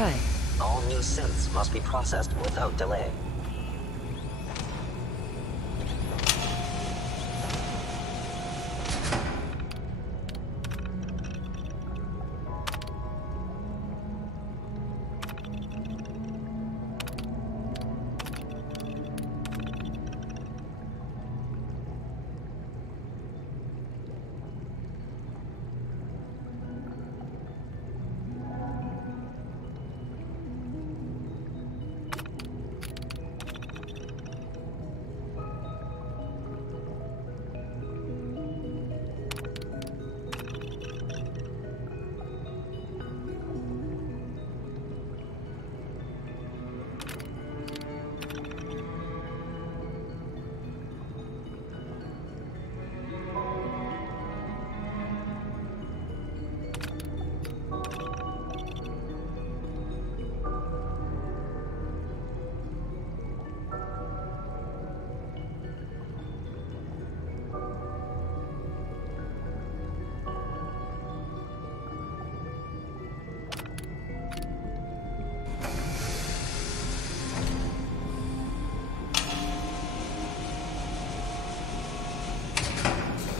Okay. All new synths must be processed without delay.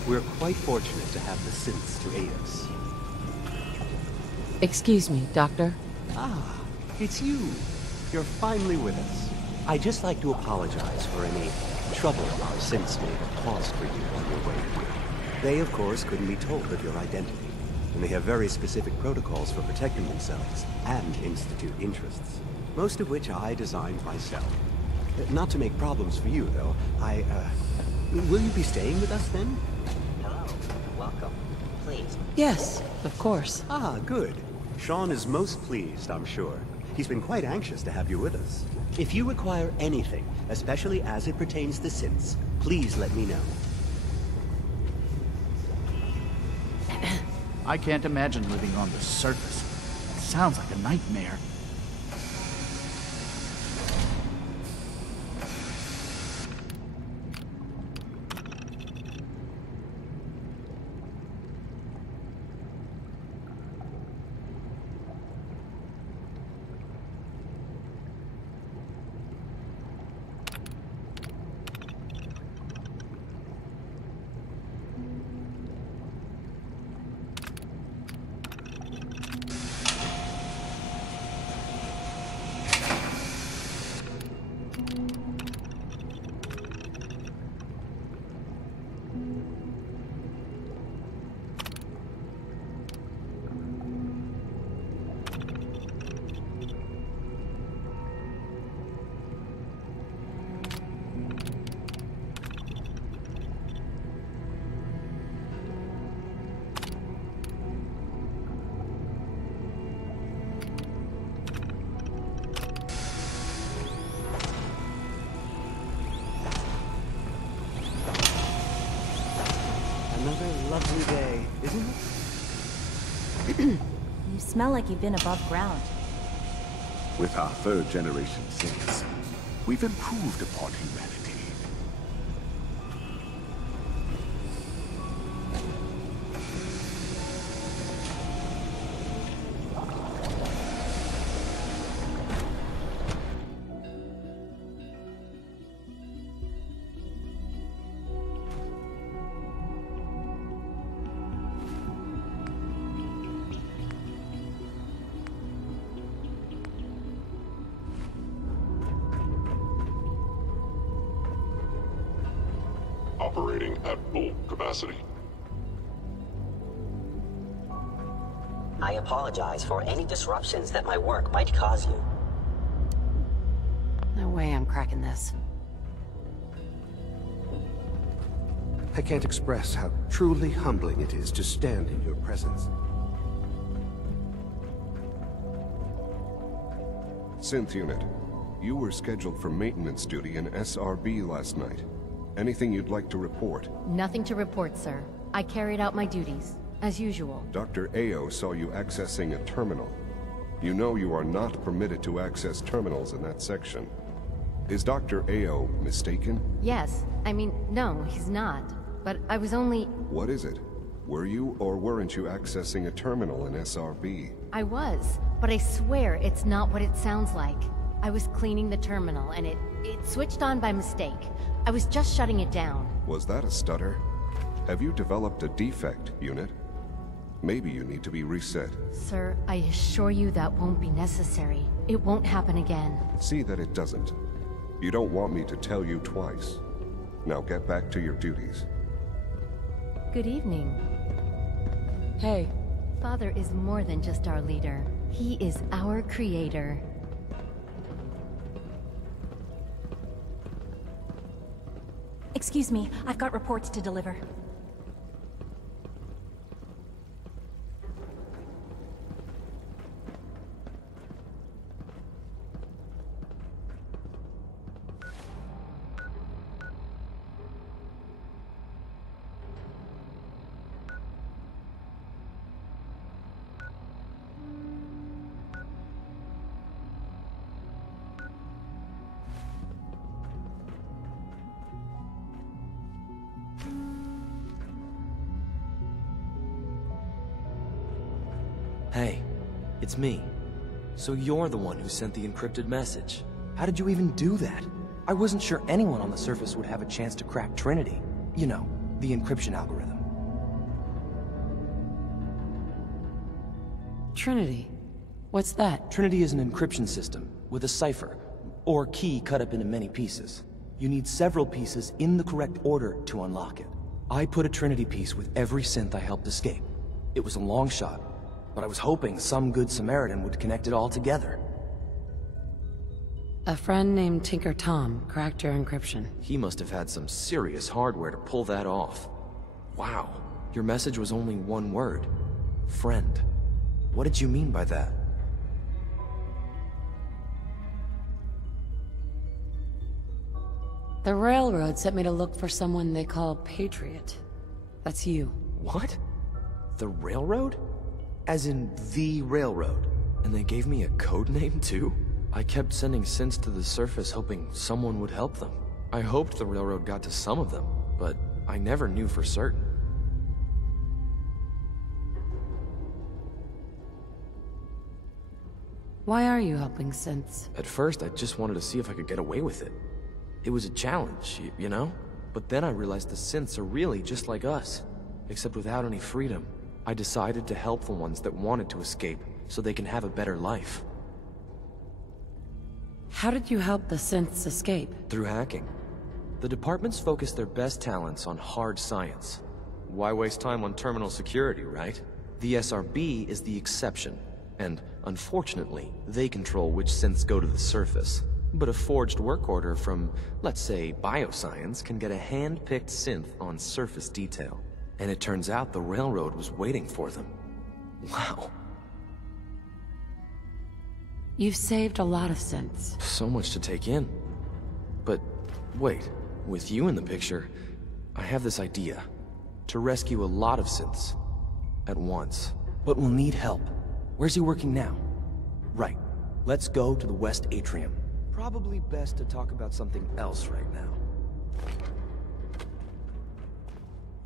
We're quite fortunate to have the synths to aid us. Excuse me, Doctor. Ah, it's you. You're finally with us. I'd just like to apologize for any trouble our synths may have caused for you on your way here. They, of course, couldn't be told of your identity, and they have very specific protocols for protecting themselves and Institute interests, most of which I designed myself. Not to make problems for you, though. Will you be staying with us, then? Hello. Welcome. Please. Yes, of course. Ah, good. Sean is most pleased, I'm sure. He's been quite anxious to have you with us. If you require anything, especially as it pertains to synths, please let me know. I can't imagine living on the surface. It sounds like a nightmare. Another lovely day, isn't it? You smell like you've been above ground. With our third-generation synths, we've improved upon humanity. Operating at full capacity. I apologize for any disruptions that my work might cause you. No way I'm cracking this. I can't express how truly humbling it is to stand in your presence. Synth Unit, you were scheduled for maintenance duty in SRB last night. Anything you'd like to report? Nothing to report, sir. I carried out my duties, as usual. Dr. Ao saw you accessing a terminal. You know you are not permitted to access terminals in that section. Is Dr. Ao mistaken? Yes. I mean, no, he's not. But I was only... What is it? Were you or weren't you accessing a terminal in SRB? I was. but I swear it's not what it sounds like. I was cleaning the terminal and it switched on by mistake. I was just shutting it down. Was that a stutter? Have you developed a defect, Unit? Maybe you need to be reset. Sir, I assure you that won't be necessary. It won't happen again. See that it doesn't. You don't want me to tell you twice. Now get back to your duties. Good evening. Hey. Father is more than just our leader. He is our creator. Excuse me, I've got reports to deliver. Hey, it's me. So you're the one who sent the encrypted message. How did you even do that? I wasn't sure anyone on the surface would have a chance to crack Trinity. You know, the encryption algorithm. Trinity? What's that? Trinity is an encryption system with a cipher, or key cut up into many pieces. You need several pieces in the correct order to unlock it. I put a Trinity piece with every synth I helped escape. It was a long shot, but I was hoping some good Samaritan would connect it all together. A friend named Tinker Tom cracked your encryption. He must have had some serious hardware to pull that off. Wow, your message was only one word. Friend. What did you mean by that? The railroad sent me to look for someone they call Patriot. That's you. What? The railroad? As in the railroad? And they gave me a code name too? I kept sending synths to the surface hoping someone would help them. I hoped the railroad got to some of them, but I never knew for certain. Why are you helping synths? At first, I just wanted to see if I could get away with it. It was a challenge, you know? But then I realized the synths are really just like us, except without any freedom. I decided to help the ones that wanted to escape, so they can have a better life. How did you help the synths escape? Through hacking. The departments focus their best talents on hard science. Why waste time on terminal security, right? The SRB is the exception, and unfortunately, they control which synths go to the surface. But a forged work order from, let's say, bioscience can get a hand-picked synth on surface detail. And it turns out the railroad was waiting for them. Wow. You've saved a lot of synths. So much to take in. But wait, with you in the picture, I have this idea. To rescue a lot of synths. At once. But we'll need help. Where's he working now? Right. Let's go to the West Atrium. Probably best to talk about something else right now.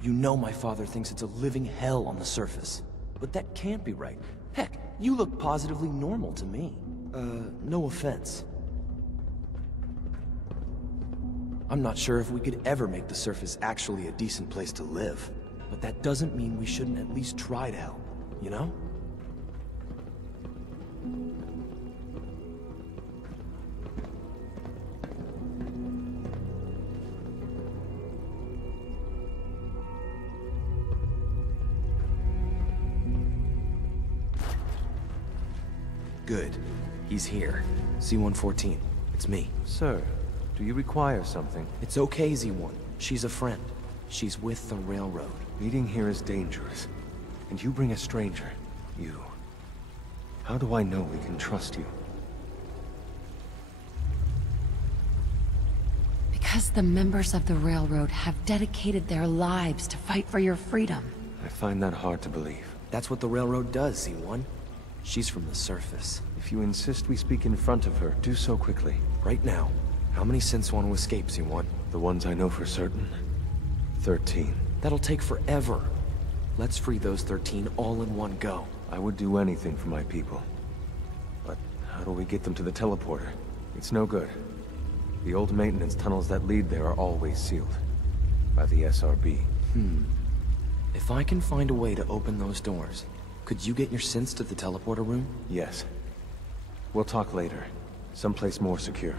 You know my father thinks it's a living hell on the surface. But that can't be right. Heck, you look positively normal to me. No offense. I'm not sure if we could ever make the surface actually a decent place to live. But that doesn't mean we shouldn't at least try to help, you know? Good. He's here. C-114. It's me. Sir, do you require something? It's okay, Z1. She's a friend. She's with the railroad. Meeting here is dangerous. And you bring a stranger. You. How do I know we can trust you? Because the members of the railroad have dedicated their lives to fight for your freedom. I find that hard to believe. That's what the railroad does, Z1. She's from the surface. If you insist we speak in front of her, do so quickly. Right now, how many synths want to escape, Z1? The ones I know for certain. 13. That'll take forever. Let's free those 13 all in one go. I would do anything for my people. how do we get them to the teleporter? It's no good. The old maintenance tunnels that lead there are always sealed. By the SRB. If I can find a way to open those doors, could you get your synths to the teleporter room? Yes. We'll talk later. Someplace more secure.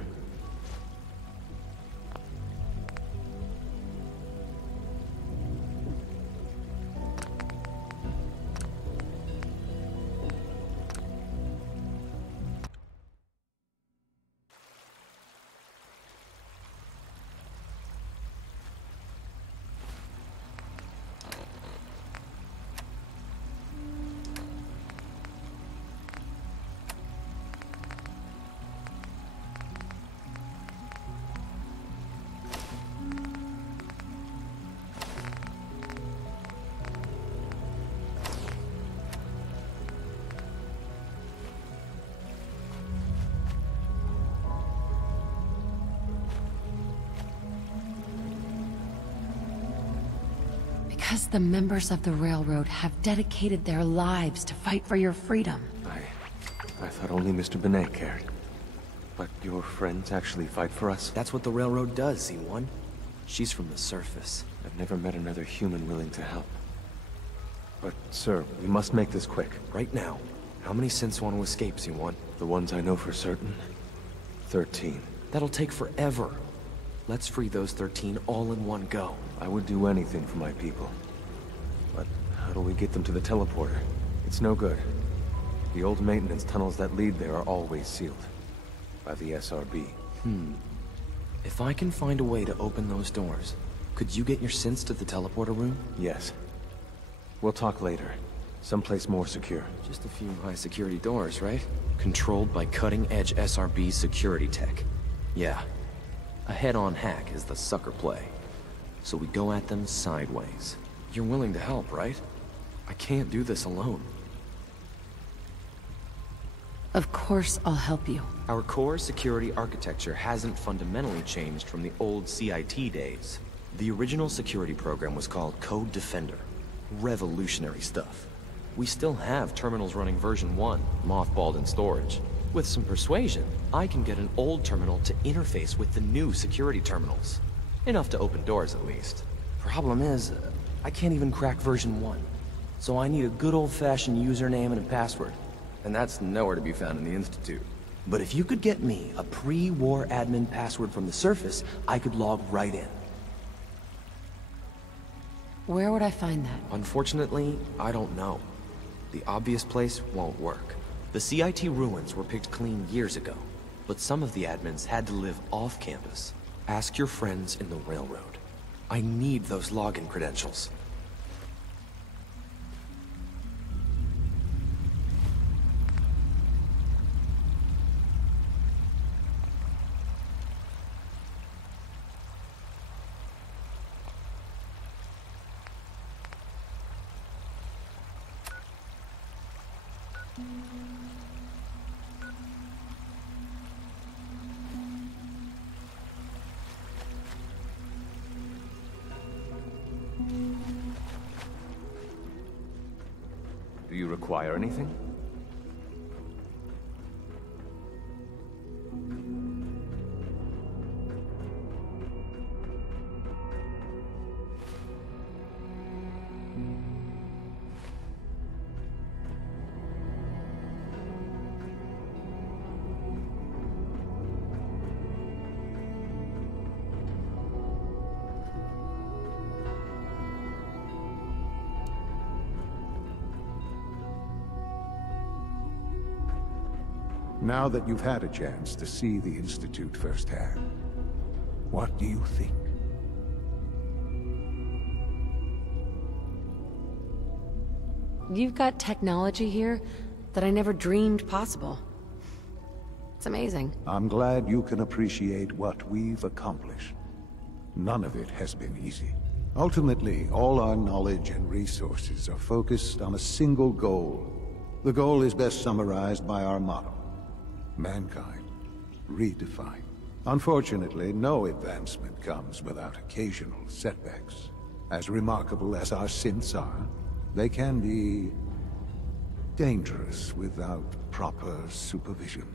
Because the members of the Railroad have dedicated their lives to fight for your freedom. I thought only Mr. Benet cared. But your friends actually fight for us? That's what the Railroad does, C1. She's from the surface. I've never met another human willing to help. But, sir, we must make this quick. Right now. How many synths want to escape, C1? The ones I know for certain? 13. That'll take forever. Let's free those 13 all in one go. I would do anything for my people. But how do we get them to the teleporter? It's no good. The old maintenance tunnels that lead there are always sealed. By the SRB. If I can find a way to open those doors, could you get your synths to the teleporter room? Yes. We'll talk later. Someplace more secure. Just a few high-security doors, right? Controlled by cutting-edge SRB security tech. Yeah. A head-on hack is the sucker play. So we go at them sideways. You're willing to help, right? I can't do this alone. Of course I'll help you. Our core security architecture hasn't fundamentally changed from the old CIT days. The original security program was called Code Defender. Revolutionary stuff. We still have terminals running version 1, mothballed in storage. With some persuasion, I can get an old terminal to interface with the new security terminals. Enough to open doors, at least. Problem is, I can't even crack version 1. So I need a good old-fashioned username and a password. And that's nowhere to be found in the Institute. But if you could get me a pre-war admin password from the surface, I could log right in. Where would I find that? Unfortunately, I don't know. The obvious place won't work. The CIT ruins were picked clean years ago, but some of the admins had to live off campus. Ask your friends in the Railroad. I need those login credentials. Do you require anything? Now that you've had a chance to see the Institute firsthand, what do you think? You've got technology here that I never dreamed possible. It's amazing. I'm glad you can appreciate what we've accomplished. None of it has been easy. Ultimately, all our knowledge and resources are focused on a single goal. The goal is best summarized by our motto: mankind, redefined. Unfortunately, no advancement comes without occasional setbacks. As remarkable as our synths are, they can be dangerous without proper supervision.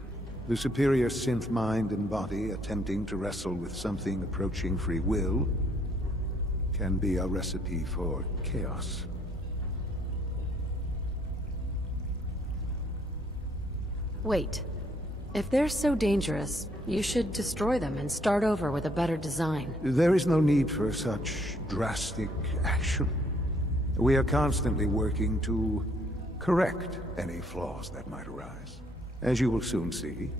The superior synth mind and body attempting to wrestle with something approaching free will can be a recipe for chaos. Wait. If they're so dangerous, you should destroy them and start over with a better design. There is no need for such drastic action. We are constantly working to correct any flaws that might arise. As you will soon see,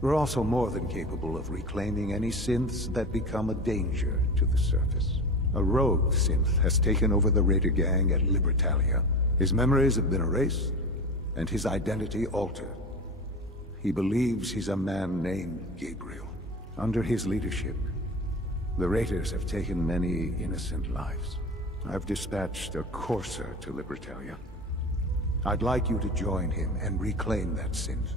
we're also more than capable of reclaiming any synths that become a danger to the surface. A rogue synth has taken over the Raider gang at Libertalia. His memories have been erased, and his identity altered. He believes he's a man named Gabriel. Under his leadership, the Raiders have taken many innocent lives. I've dispatched a courser to Libertalia. I'd like you to join him and reclaim that synth.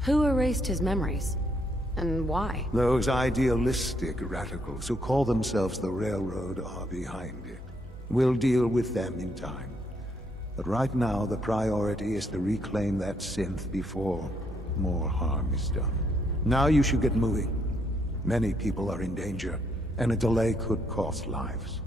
Who erased his memories? And why? Those idealistic radicals who call themselves the Railroad are behind it. We'll deal with them in time. But right now, the priority is to reclaim that synth before more harm is done. Now you should get moving. Many people are in danger, and a delay could cost lives.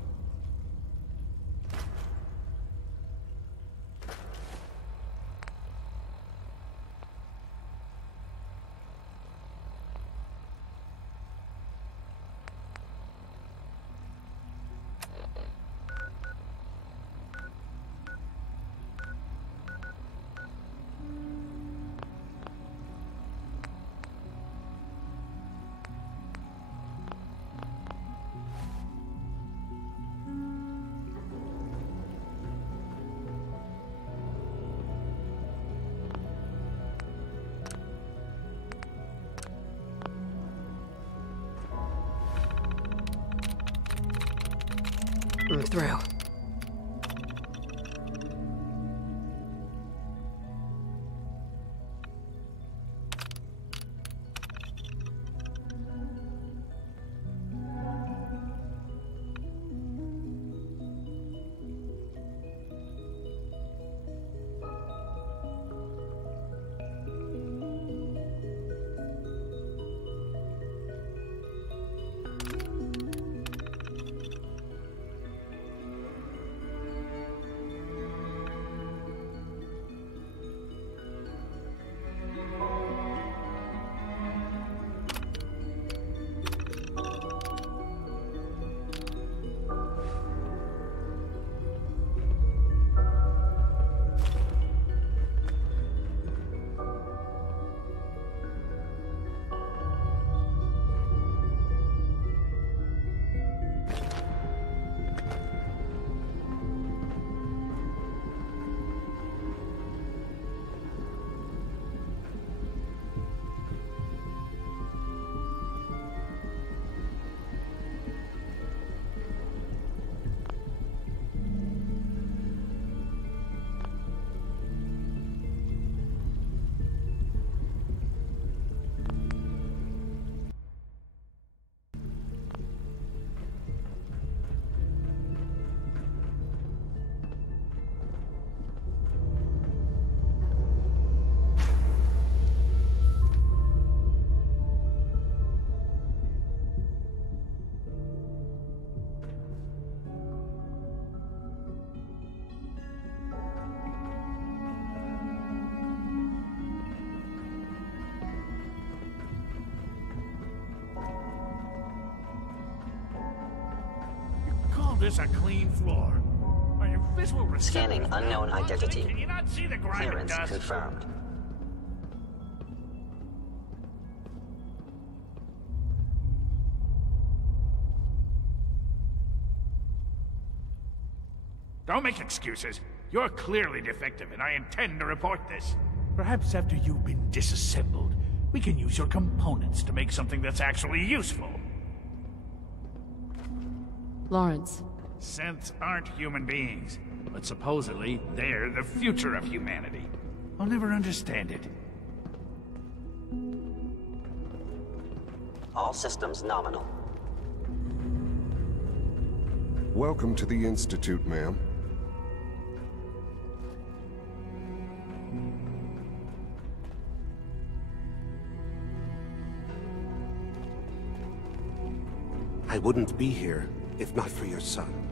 Through. This a clean floor. Are your visual receptors Scanning unknown identity. Can you not see the grime and Clearance dust? confirmed. Don't make excuses. You're clearly defective, and I intend to report this. Perhaps after you've been disassembled, we can use your components to make something that's actually useful. Lawrence. Synths aren't human beings, but supposedly they're the future of humanity. I'll never understand it. All systems nominal. Welcome to the Institute, ma'am. I wouldn't be here if not for your son.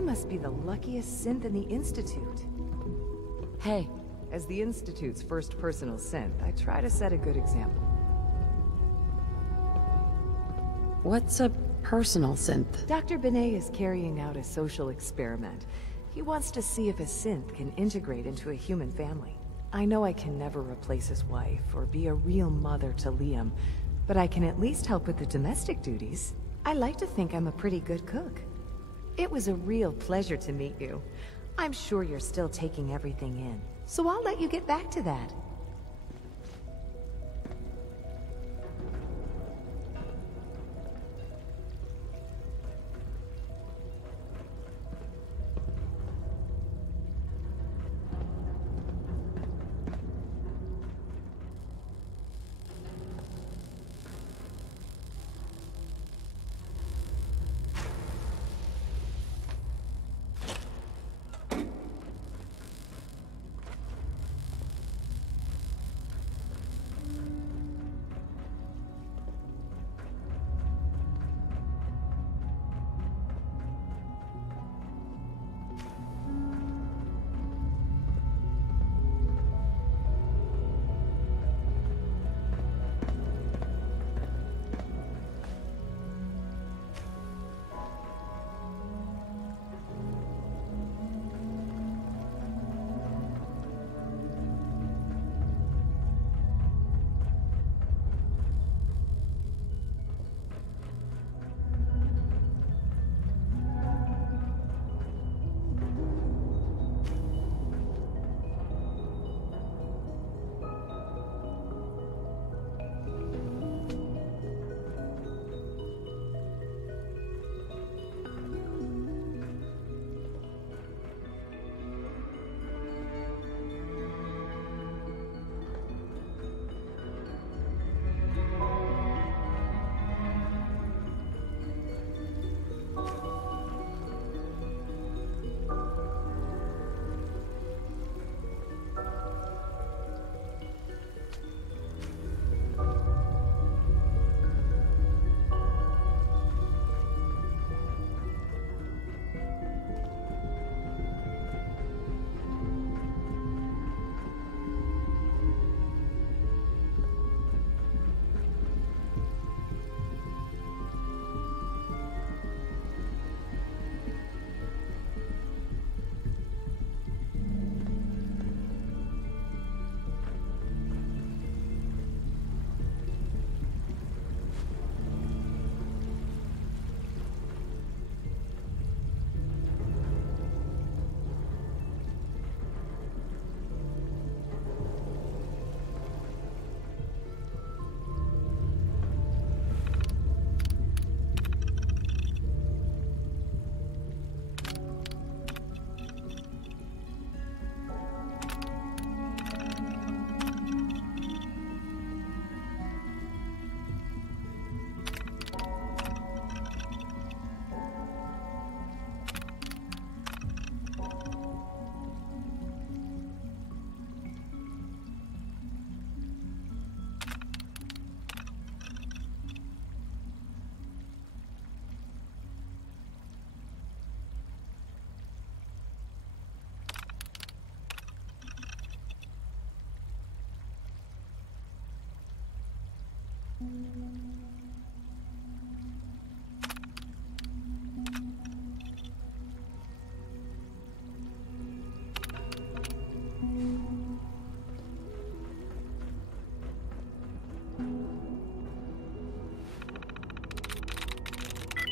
I must be the luckiest synth in the Institute. Hey. As the Institute's first personal synth, I try to set a good example. What's a personal synth? Dr. Benet is carrying out a social experiment. He wants to see if a synth can integrate into a human family. I know I can never replace his wife or be a real mother to Liam, but I can at least help with the domestic duties. I like to think I'm a pretty good cook. It was a real pleasure to meet you. I'm sure you're still taking everything in, so I'll let you get back to that.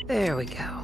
There we go.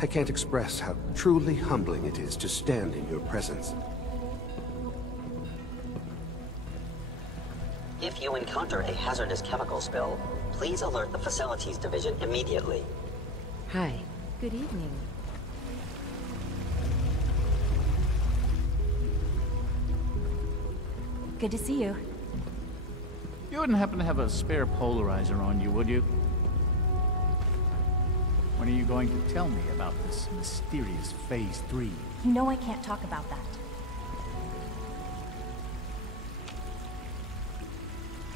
I can't express how truly humbling it is to stand in your presence. If you encounter a hazardous chemical spill, please alert the Facilities Division immediately. Hi. Good evening. Good to see you. You wouldn't happen to have a spare polarizer on you, would you? When are you going to tell me about this mysterious Phase 3? You know I can't talk about that.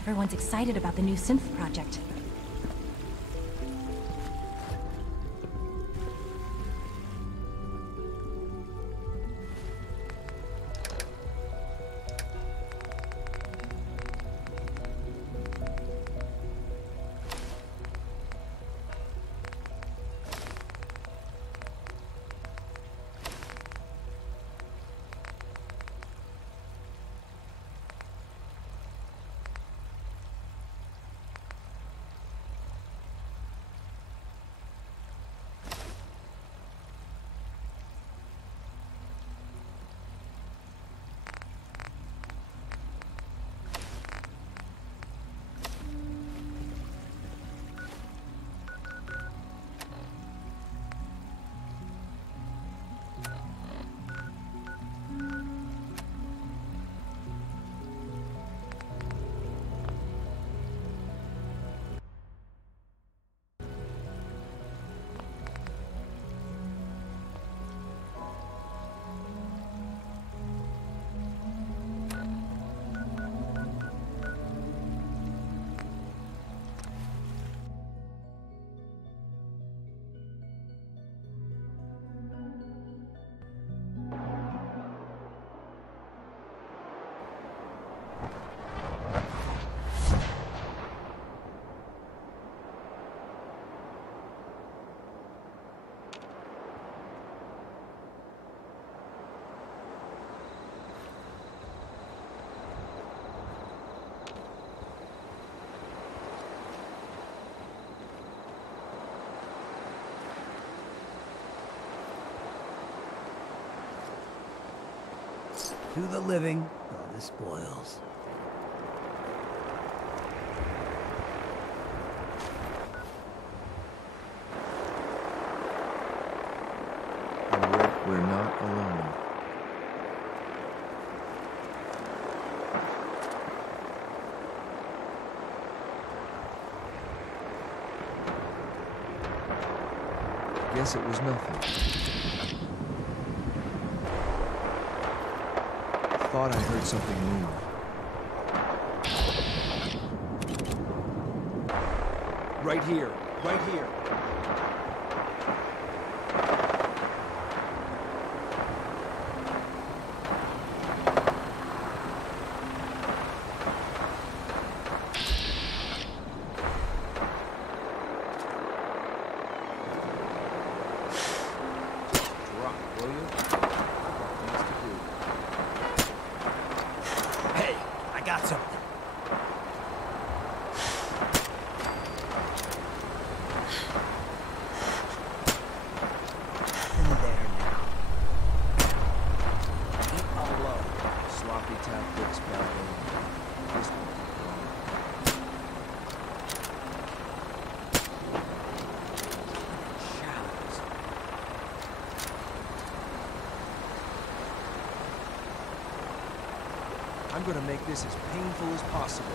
Everyone's excited about the new synth project. To the living, or the spoils. We're not alone. Guess it was nothing. thought I heard something move. Right here. Right here. I'm gonna make this as painful as possible.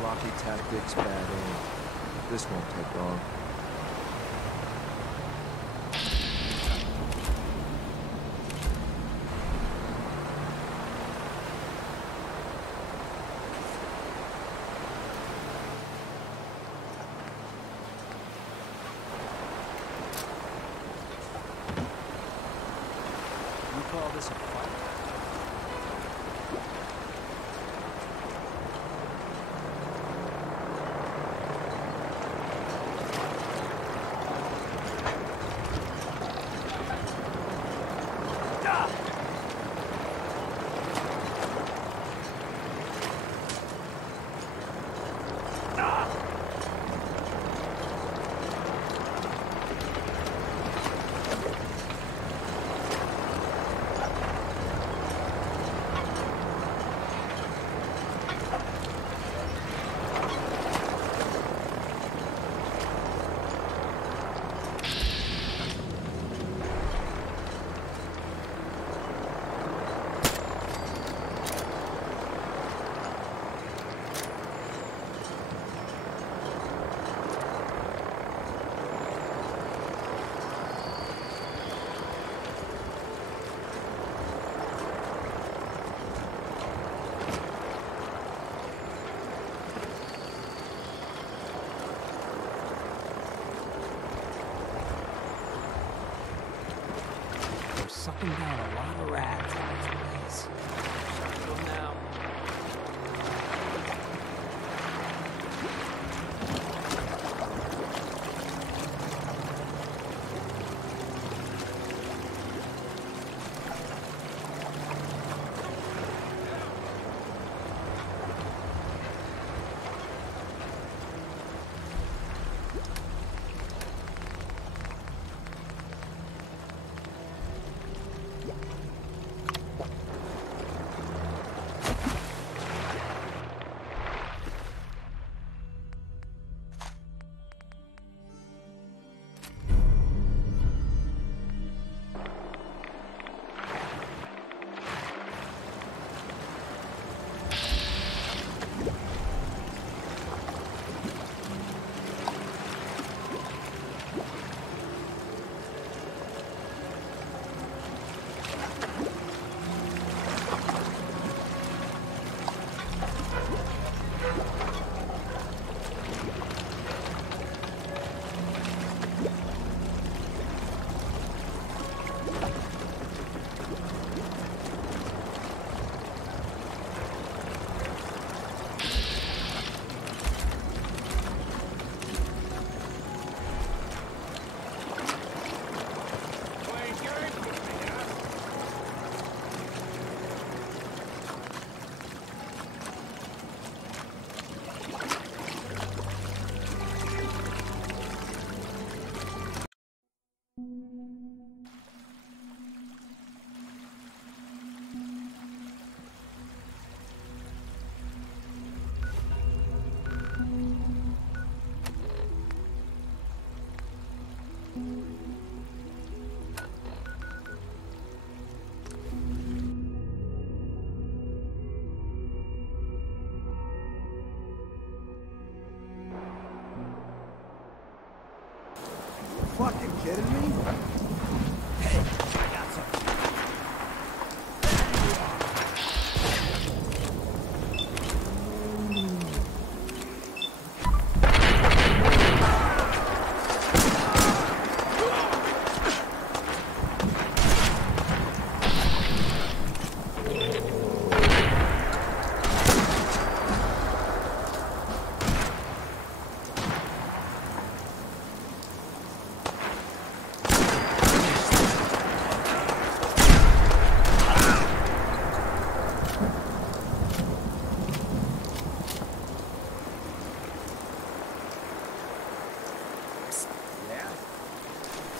Sloppy tactics, bad aim. This won't take long. You call this a fight? sucking down a lot of rats in this place. Shut them now. Fucking kidding me? Hey, I got something.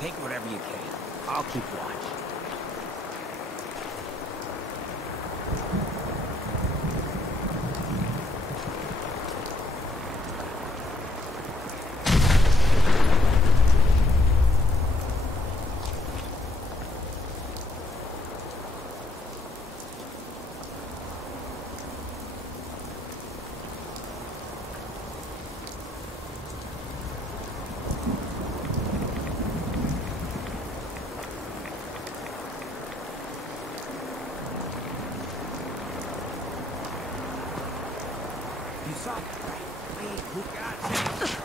Take whatever you can. I'll keep watch. You saw that, right? Wait, who got it?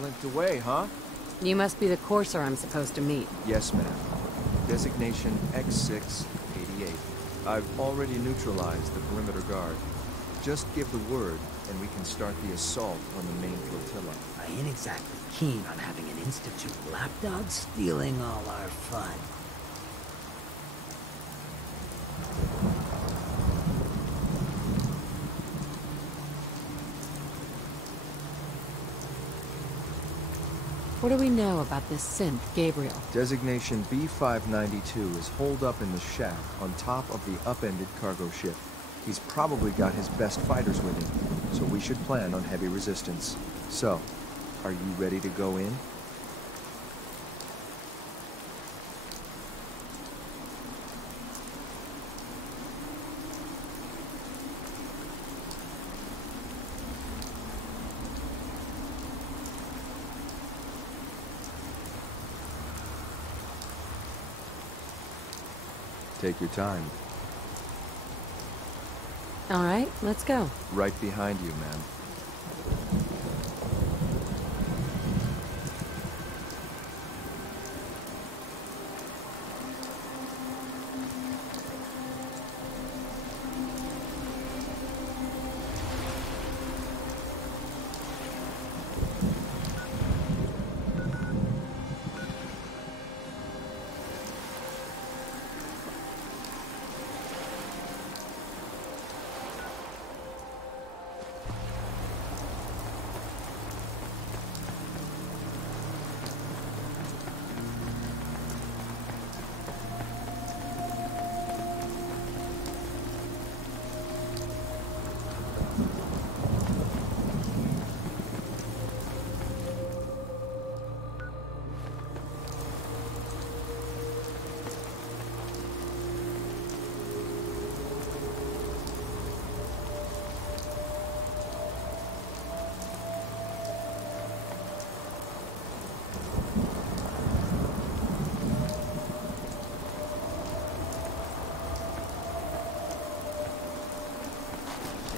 slinked away, huh? You must be the courser I'm supposed to meet. Yes, ma'am. Designation X688. I've already neutralized the perimeter guard. Just give the word, and we can start the assault on the main flotilla. I ain't exactly keen on having an Institute lapdog stealing all our fun. What do we know about this synth, Gabriel? Designation B592 is holed up in the shack on top of the upended cargo ship. He's probably got his best fighters with him, so we should plan on heavy resistance. So, are you ready to go in? Take your time. All right, let's go. Right behind you, ma'am.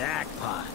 Jackpot.